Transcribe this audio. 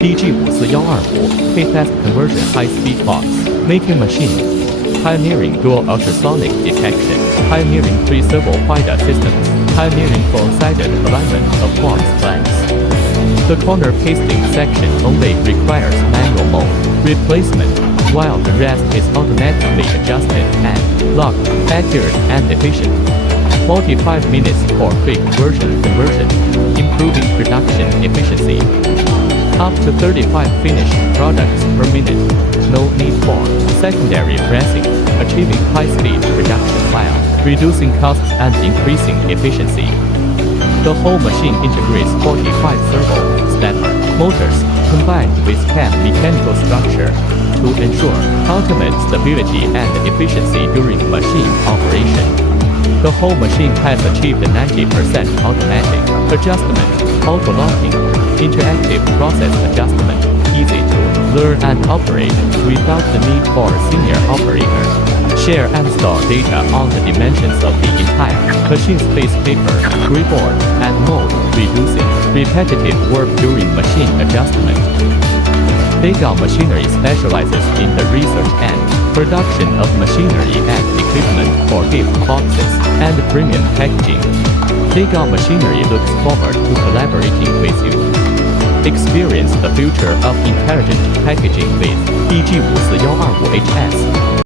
DG-54125HS conversion high-speed box making machine. Pioneering dual ultrasonic detection. Pioneering 3 servo FIDA systems. Pioneering four-sided alignment of box flanks. The corner pasting section only requires manual mode replacement, while the rest is automatically adjusted and locked, accurate and efficient. 45 minutes for quick version conversion, improving production efficiency. Up to 35 finished products per minute. No need for secondary pressing, achieving high-speed production while reducing costs and increasing efficiency. The whole machine integrates 45 servo stepper motors combined with CAM mechanical structure to ensure ultimate stability and efficiency during machine operation. The whole machine has achieved 90% automatic adjustment, auto-locking, interactive process adjustment, easy to learn and operate without the need for a senior operator. Share and store data on the dimensions of the entire machine space, paper, freeboard, and mold, reducing repetitive work during machine adjustment. DEGAO Machinery specializes in the research and production of machinery and equipment for gift boxes and premium packaging. DEGAO Machinery looks forward to collaborating with you. Experience the future of intelligent packaging with DG-54125HS.